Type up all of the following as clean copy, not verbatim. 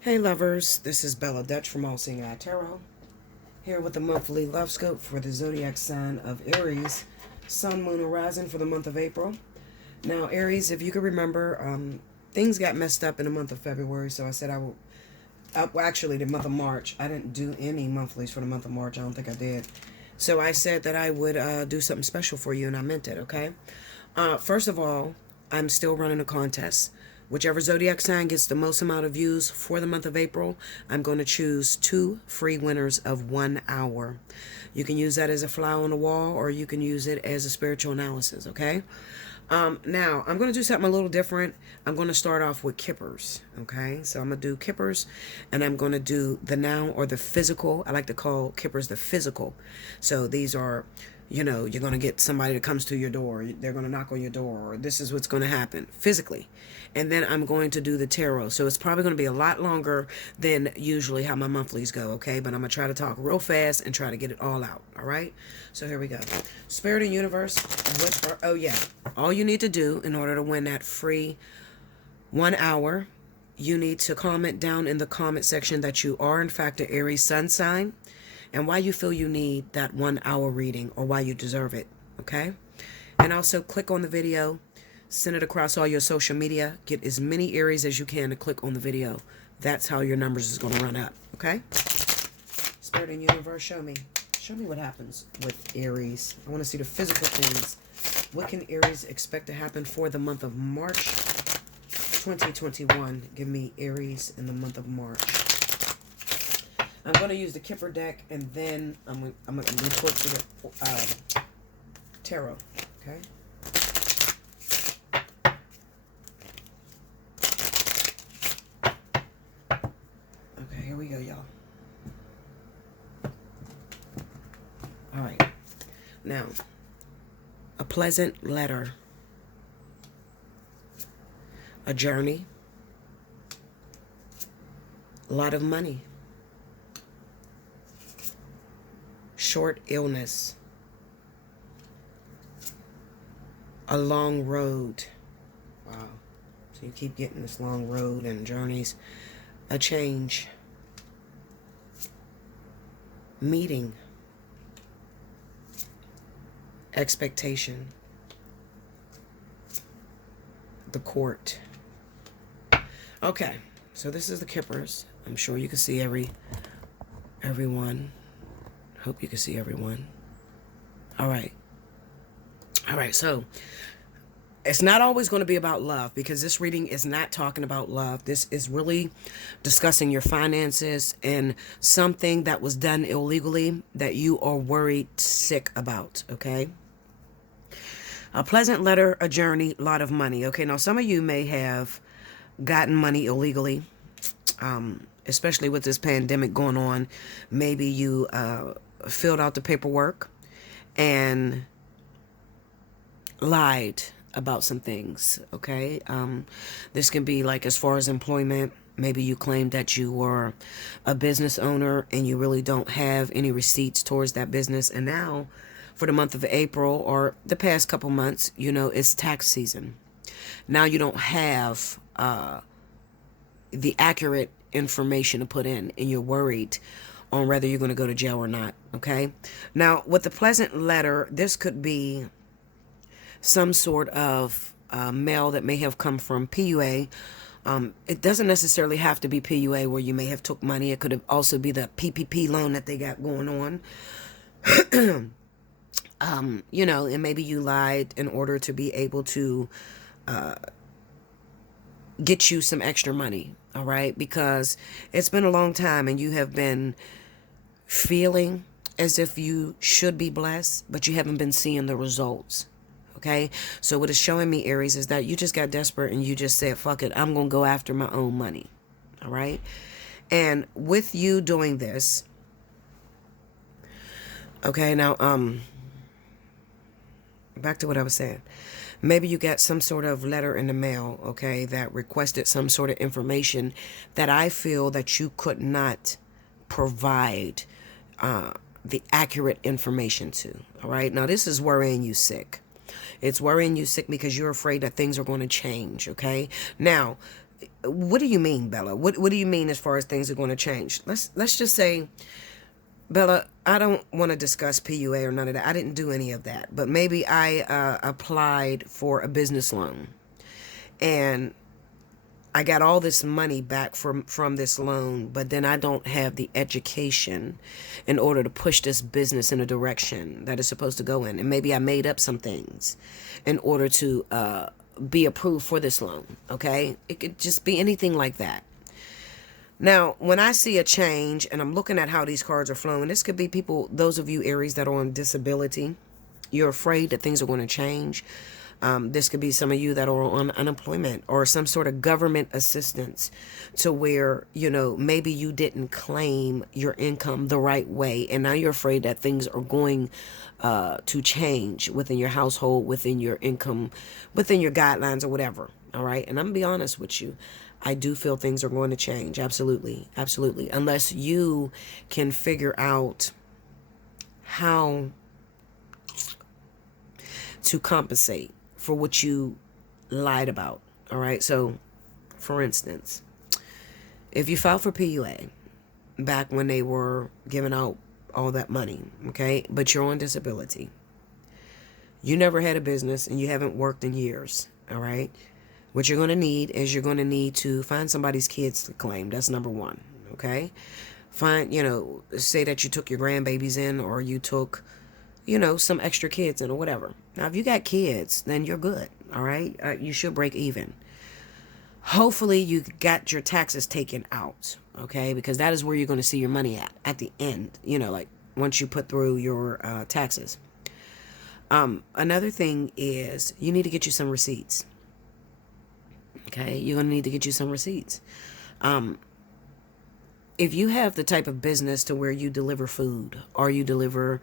Hey lovers, this is Bella Dutch from Allseeingeyetarot, here with the monthly love scope for the zodiac sign of Aries, Sun, Moon, Horizon for the month of April. Now, Aries, if you can remember, things got messed up in the month of February, so I said I will. Well, actually, the month of March, I didn't do any monthlies for the month of March. I don't think I did. So I said that I would do something special for you, and I meant it. Okay. First of all, I'm still running a contest. Whichever zodiac sign gets the most amount of views for the month of April, I'm going to choose 2 free winners of 1 hour. You can use that as a fly on the wall, or you can use it as a spiritual analysis, okay? Now, I'm going to do something a little different. I'm going to start off with kippers, okay? So I'm going to do kippers, and I'm going to do the noun or the physical. I like to call kippers the physical. So these are, you're going to get somebody that comes to your door. They're going to knock on your door, or this is what's going to happen physically. And then I'm going to do the tarot. So it's probably going to be a lot longer than usually how my monthlies go, okay? But I'm going to try to talk real fast and try to get it all out, all right? So here we go. Spirit and universe, all you need to do in order to win that free 1 hour, you need to comment down in the comment section that you are in fact an Aries sun sign and why you feel you need that 1 hour reading or why you deserve it, okay? And also click on the video, send it across all your social media, get as many Aries as you can to click on the video. That's how your numbers is going to run up, okay? Spirit and universe, show me what happens with Aries. I want to see the physical things. What can Aries expect to happen for the month of March 2021? Give me Aries in the month of March. I'm going to use the Kipper deck, and then I'm going to report to the tarot. Okay. Okay, here we go, y'all. All right. Now, a pleasant letter, a journey, a lot of money, short illness, a long road. Wow. So you keep getting this long road and journeys, a change, meeting, expectation, the court. Okay, so this is the Kippers. I'm sure you can see everyone. Hope you can see everyone. All right, so it's not always going to be about love, because this reading is not talking about love. This is really discussing your finances and something that was done illegally that you are worried sick about, okay? A pleasant letter, a journey, a lot of money. Okay, now some of you may have gotten money illegally, especially with this pandemic going on. Maybe you filled out the paperwork and lied about some things, okay? This can be like as far as employment. Maybe you claimed that you were a business owner and you really don't have any receipts towards that business. And now for the month of April or the past couple months, it's tax season. Now you don't have the accurate information to put in, and you're worried on whether you're going to go to jail or not, okay? Now, with the pleasant letter, this could be some sort of mail that may have come from PUA. It doesn't necessarily have to be PUA where you may have took money. It could also be the PPP loan that they got going on. And maybe you lied in order to be able to get you some extra money, all right? Because it's been a long time and you have been feeling as if you should be blessed, but you haven't been seeing the results, okay? So what it's showing me, Aries, is that you just got desperate and you just said, fuck it, I'm going to go after my own money, all right? And with you doing this, okay, now, back to what I was saying. Maybe you got some sort of letter in the mail, okay, that requested some sort of information that I feel that you could not provide the accurate information to, all right? Now, this is worrying you sick. It's worrying you sick because you're afraid that things are going to change, okay? Now, what do you mean, Bella? What do you mean as far as things are going to change? Let's just say, Bella, I don't want to discuss PUA or none of that. I didn't do any of that. But maybe I applied for a business loan, and I got all this money back from this loan, but then I don't have the education in order to push this business in a direction that it's supposed to go in. And maybe I made up some things in order to be approved for this loan. Okay? It could just be anything like that. Now, when I see a change and I'm looking at how these cards are flowing, this could be people, those of you Aries that are on disability, you're afraid that things are going to change. This could be some of you that are on unemployment or some sort of government assistance to where, maybe you didn't claim your income the right way. And now you're afraid that things are going to change within your household, within your income, within your guidelines or whatever. All right. And I'm going to be honest with you. I do feel things are going to change. Absolutely. Absolutely. Unless you can figure out how to compensate for what you lied about. All right. So, for instance, if you filed for PUA back when they were giving out all that money, okay, but you're on disability, you never had a business and you haven't worked in years. All right. What you're going to need is you're going to need to find somebody's kids to claim. That's number one. Okay. Find, say that you took your grandbabies in, or you took some extra kids in or whatever. Now, if you got kids, then you're good. All right. You should break even. Hopefully you got your taxes taken out. Okay. Because that is where you're going to see your money at the end, like once you put through your taxes. Another thing is you need to get you some receipts. Okay. You're going to need to get you some receipts. If you have the type of business to where you deliver food, or you deliver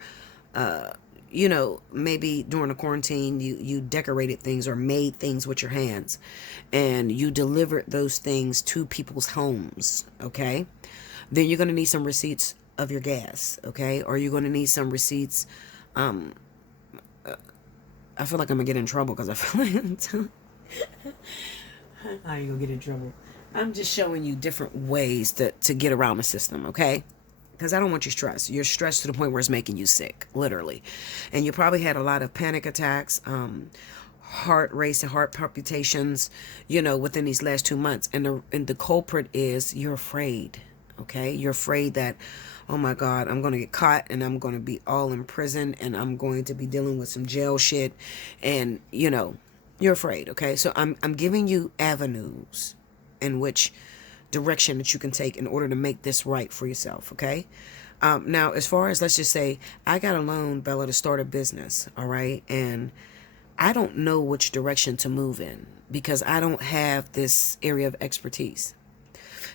maybe during the quarantine, you decorated things or made things with your hands and you delivered those things to people's homes. Okay. Then you're going to need some receipts of your gas. Okay. Or you're going to need some receipts. I feel like I'm going to get in trouble because I feel like how are you going to get in trouble? I'm just showing you different ways to get around the system. Okay. Because I don't want you stressed. You're stressed to the point where it's making you sick, literally. And you probably had a lot of panic attacks, heart race and heart palpitations, within these last 2 months. And the culprit is you're afraid, okay? You're afraid that, oh my God, I'm going to get caught and I'm going to be all in prison and I'm going to be dealing with some jail shit. And, you're afraid, okay? So I'm giving you avenues in which direction that you can take in order to make this right for yourself. Okay. Now, as far as, let's just say I got a loan, Bella, to start a business. All right. And I don't know which direction to move in because I don't have this area of expertise.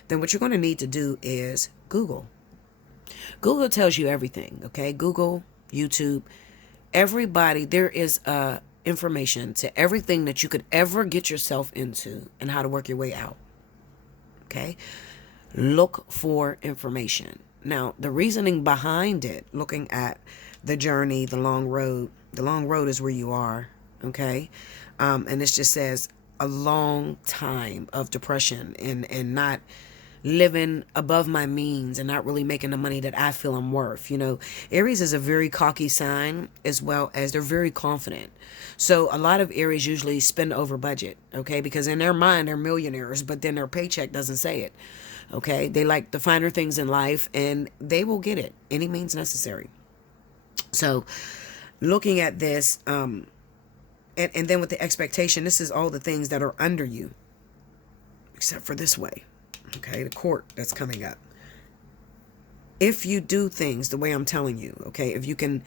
Then what you're going to need to do is Google. Google tells you everything. Okay. Google, YouTube, everybody, there is information to everything that you could ever get yourself into and how to work your way out. Okay. Look for information. Now, the reasoning behind it, looking at the journey, the long road is where you are. Okay. And this just says a long time of depression and not living above my means and not really making the money that I feel I'm worth. Aries is a very cocky sign, as well as they're very confident. So a lot of Aries usually spend over budget, okay? Because in their mind, they're millionaires, but then their paycheck doesn't say it, okay? They like the finer things in life and they will get it, any means necessary. So looking at this, and then with the expectation, this is all the things that are under you, except for this way. Okay, the court that's coming up. If you do things the way I'm telling you, okay, if you can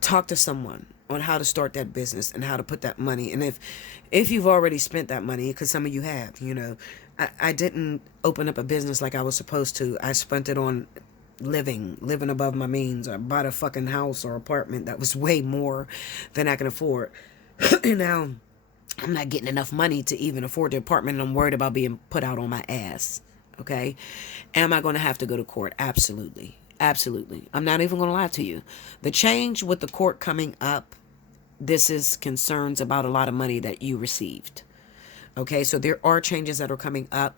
talk to someone on how to start that business and how to put that money, and if you've already spent that money, because some of you have, I didn't open up a business like I was supposed to. I spent it on living above my means. I bought a fucking house or apartment that was way more than I can afford. And now I'm not getting enough money to even afford the apartment, and I'm worried about being put out on my ass. Okay. Am I going to have to go to court? Absolutely. Absolutely. I'm not even going to lie to you. The change with the court coming up, this is concerns about a lot of money that you received. Okay, so there are changes that are coming up.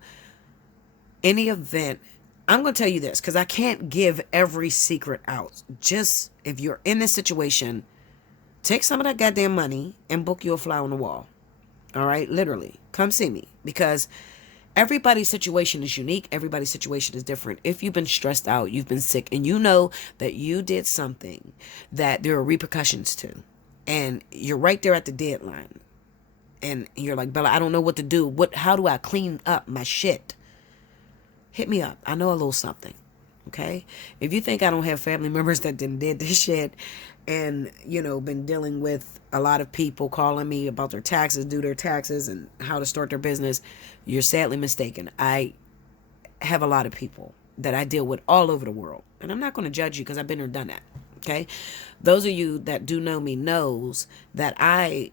Any event, I'm going to tell you this because I can't give every secret out. Just if you're in this situation, take some of that goddamn money and book you a fly on the wall. All right, literally, come see me because everybody's situation is unique. Everybody's situation is different. If you've been stressed out, you've been sick, and you know that you did something that there are repercussions to, and you're right there at the deadline, and you're like, Bella, I don't know what to do. How do I clean up my shit? Hit me up. I know a little something. Okay? If you think I don't have family members that did this shit and, been dealing with a lot of people calling me about their taxes, do their taxes, and how to start their business, you're sadly mistaken. I have a lot of people that I deal with all over the world. And I'm not going to judge you because I've been there and done that. Okay? Those of you that do know me knows that I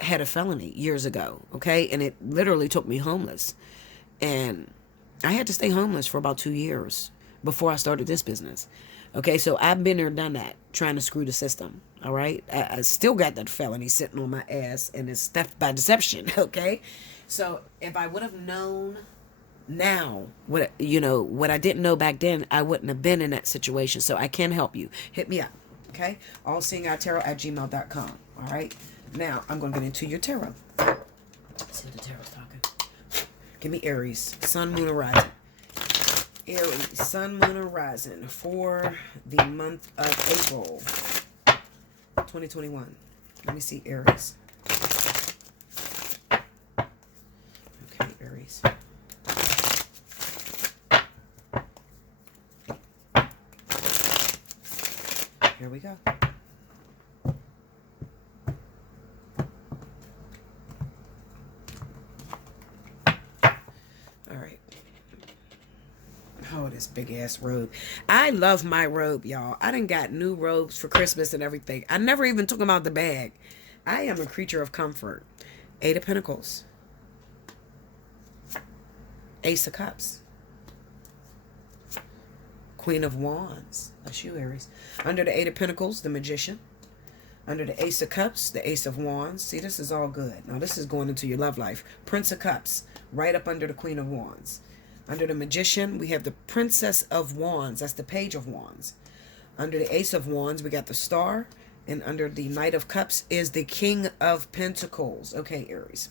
had a felony years ago. Okay? And it literally took me homeless. And I had to stay homeless for about 2 years before I started this business. Okay, so I've been there, done that, trying to screw the system. All right, I still got that felony sitting on my ass, and it's theft by deception. Okay, so if I would have known now what I didn't know back then, I wouldn't have been in that situation. So I can help you. Hit me up. Okay, allseeingeyetarot@gmail.com. All right, now I'm going to get into your tarot. Let's see what the tarot's talking. Give me Aries, Sun, Moon, Horizon. Aries, Sun, Moon, Horizon for the month of April 2021. Let me see Aries. Okay, Aries. Here we go. Oh, this big ass robe. I love my robe, y'all. I done got new robes for Christmas and everything. I never even took them out the bag. I am a creature of comfort. 8 of Pentacles. Ace of Cups. Queen of Wands. That's you, Aries. Under the 8 of Pentacles, the Magician. Under the Ace of Cups, the Ace of Wands. See, this is all good. Now, this is going into your love life. Prince of Cups. Right up under the Queen of Wands. Under the Magician, we have the Princess of Wands. That's the Page of Wands. Under the Ace of Wands, we got the Star. And under the Knight of Cups is the King of Pentacles. Okay, Aries.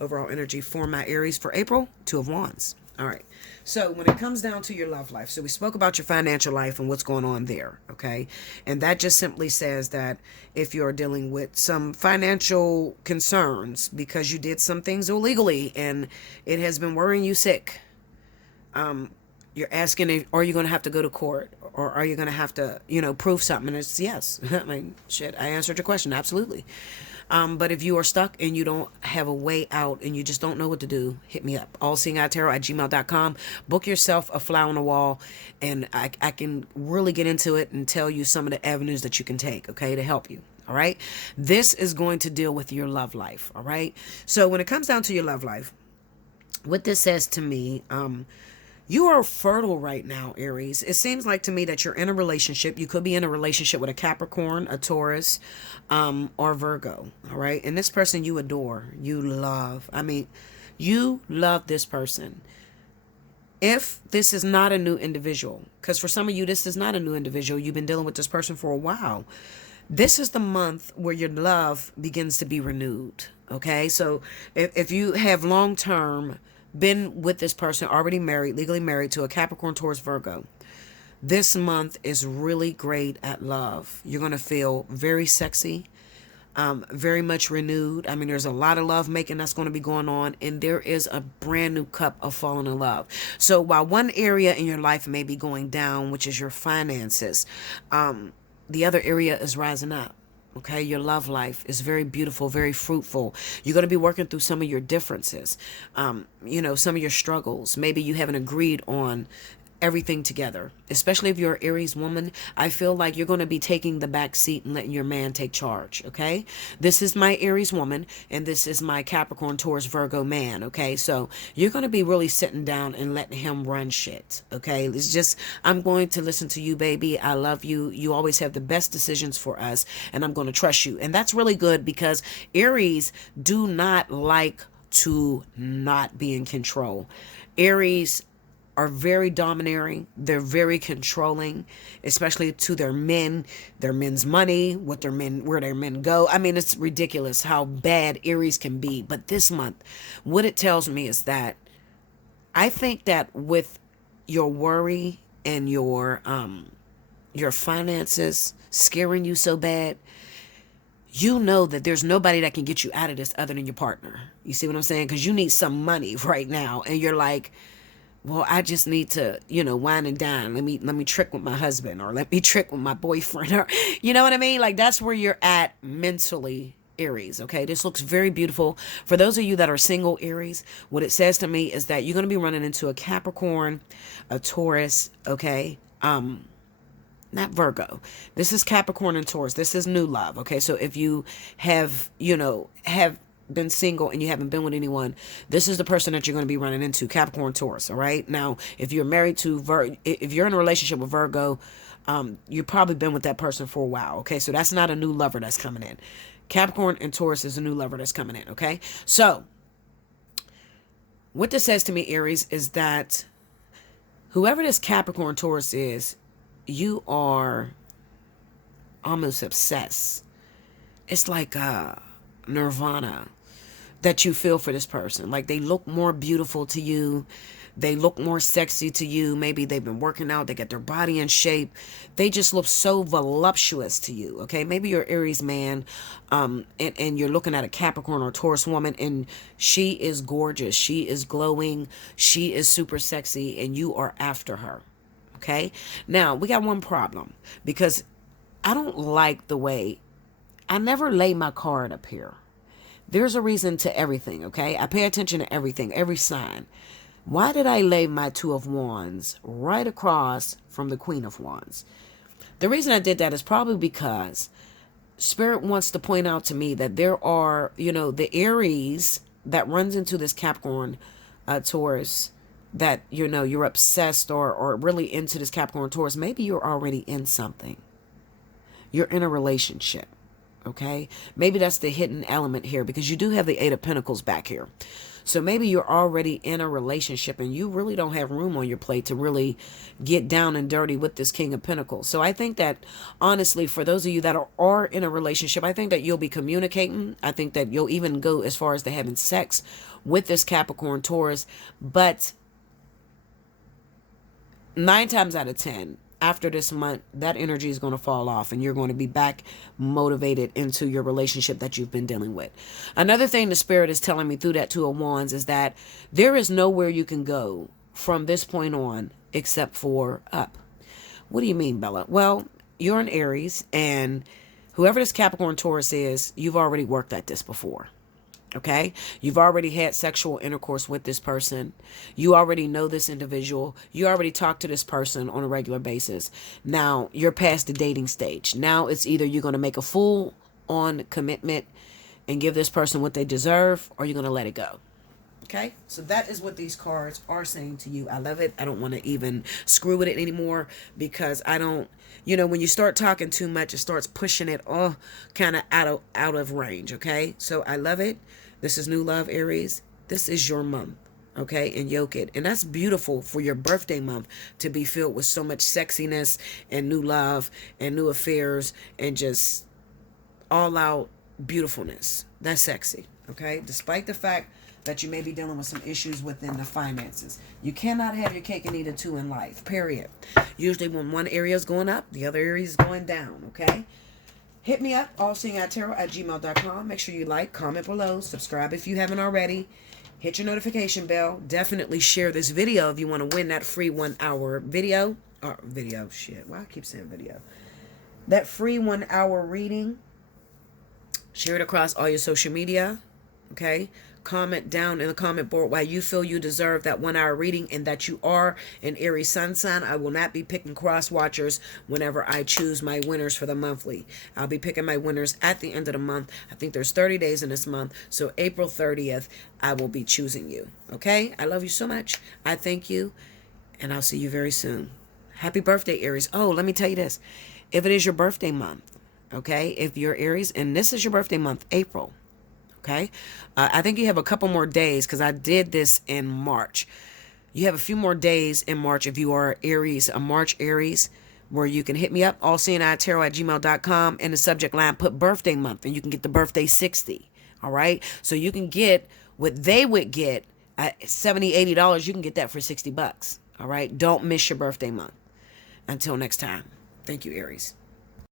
Overall energy for my Aries for April, 2 of Wands. All right. So when it comes down to your love life, so we spoke about your financial life and what's going on there, okay? And that just simply says that if you're dealing with some financial concerns because you did some things illegally and it has been worrying you sick, you're asking, are you going to have to go to court or are you going to have to, prove something? And it's yes. I mean, shit, I answered your question. Absolutely. But if you are stuck and you don't have a way out and you just don't know what to do, hit me up. Allseeingeyetarot@gmail.com. Book yourself a fly on the wall and I can really get into it and tell you some of the avenues that you can take, okay, to help you. All right. This is going to deal with your love life. All right. So when it comes down to your love life, what this says to me, you are fertile right now, Aries. It seems like to me that you're in a relationship. You could be in a relationship with a Capricorn, a Taurus, or Virgo. All right. And this person you adore, you love. I mean, you love this person. If this is not a new individual, because for some of you, this is not a new individual. You've been dealing with this person for a while. This is the month where your love begins to be renewed. Okay. So if you have long-term been with this person, already married, legally married to a Capricorn, Taurus, Virgo, this month is really great at love. You're going to feel very sexy, very much renewed. I mean, there's a lot of love making that's going to be going on, and there is a brand new cup of falling in love. So while one area in your life may be going down, which is your finances, the other area is rising up. Okay, your love life is very beautiful, very fruitful. You're going to be working through some of your differences, some of your struggles. Maybe you haven't agreed on everything together, especially if you're an Aries woman. I feel like you're going to be taking the back seat and letting your man take charge. Okay, this is my Aries woman and this is my Capricorn, Taurus, Virgo man. Okay, so you're going to be really sitting down and letting him run shit. Okay, it's just, I'm going to listen to you, baby. I love you. You always have the best decisions for us and I'm going to trust you. And that's really good because Aries do not like to not be in control. Aries are very domineering. They're very controlling, especially to their men's money, where their men go. I mean, it's ridiculous how bad Aries can be. But this month, what it tells me is that I think that with your worry and your finances scaring you so bad, you know that there's nobody that can get you out of this other than your partner. You see what I'm saying? Because you need some money right now, and you're like, well, I just need to, wine and dine. Let me trick with my husband, or let me trick with my boyfriend, or you know what I mean? Like, that's where you're at mentally, Aries. Okay, this looks very beautiful. For those of you that are single, Aries, what it says to me is that you're going to be running into a Capricorn, a Taurus, okay? Not Virgo. This is Capricorn and Taurus. This is new love. Okay. So if you have been single and you haven't been with anyone, this is the person that you're going to be running into, Capricorn, Taurus. All right. Now, if you're married to if you're in a relationship with Virgo, you've probably been with that person for a while. Okay. So that's not a new lover that's coming in. Capricorn and Taurus is a new lover that's coming in. Okay. So what this says to me, Aries, is that whoever this Capricorn, Taurus is, you are almost obsessed. It's like nirvana that you feel for this person. Like, they look more beautiful to you. They look more sexy to you. Maybe they've been working out. They get their body in shape. They just look so voluptuous to you. Okay. Maybe you're Aries man, and you're looking at a Capricorn or Taurus woman, and she is gorgeous. She is glowing. She is super sexy, and you are after her. Okay. Now we got one problem, because I don't like the way I never lay my card up here. There's a reason to everything. Okay. I pay attention to everything, every sign. Why did I lay my Two of Wands right across from the Queen of Wands? The reason I did that is probably because Spirit wants to point out to me that there are, the Aries that runs into this Capricorn, Taurus, that, you're obsessed or really into this Capricorn, Taurus. Maybe you're already in something. You're in a relationship. Okay. Maybe that's the hidden element here, because you do have the Eight of Pentacles back here. So maybe you're already in a relationship and you really don't have room on your plate to really get down and dirty with this King of Pentacles. So I think that, honestly, for those of you that are in a relationship, I think that you'll be communicating. I think that you'll even go as far as to having sex with this Capricorn, Taurus. But 9 times out of 10, after this month, that energy is going to fall off, and you're going to be back motivated into your relationship that you've been dealing with. Another thing the Spirit is telling me through that Two of Wands is that there is nowhere you can go from this point on except for up. What do you mean, Bella? Well, you're an Aries, and whoever this Capricorn, Taurus is, you've already worked at this before. Okay. You've already had sexual intercourse with this person. You already know this individual. You already talk to this person on a regular basis. Now you're past the dating stage. Now it's either you're going to make a full on commitment and give this person what they deserve, or you're going to let it go. Okay. So that is what these cards are saying to you. I love it. I don't want to even screw with it anymore, because I don't, when you start talking too much, it starts pushing it kind of out of range. Okay. So I love it. This is new love, Aries. This is your month. Okay. And yoke it. And that's beautiful for your birthday month, to be filled with so much sexiness and new love and new affairs and just all out beautifulness. That's sexy. Okay. Despite the fact that you may be dealing with some issues within the finances. You cannot have your cake and eat it too in life, period. Usually when one area is going up, the other area is going down, okay? Hit me up, allseeingeyetarot@gmail.com. Make sure you like, comment below, subscribe if you haven't already. Hit your notification bell. Definitely share this video if you want to win that free 1-hour video. Why I keep saying video? That free 1-hour reading. Share it across all your social media, okay? Comment down in the comment board why you feel you deserve that 1-hour reading, and that you are an Aries sun sign. I will not be picking cross watchers whenever I choose my winners for the monthly. I'll be picking my winners at the end of the month. I think there's 30 days in this month. So April 30th, I will be choosing you. Okay? I love you so much. I thank you, and I'll see you very soon. Happy birthday, Aries. Oh, let me tell you this. If it is your birthday month, okay? If you're Aries and this is your birthday month, April, Okay. I think you have a couple more days because I did this in March. You have a few more days in March if you are Aries, a March Aries, where you can hit me up, allseeingeyetarot@gmail.com. In the subject line, put birthday month, and you can get the birthday 60. All right. So you can get what they would get at $70, $80. You can get that for $60. All right. Don't miss your birthday month. Until next time. Thank you, Aries.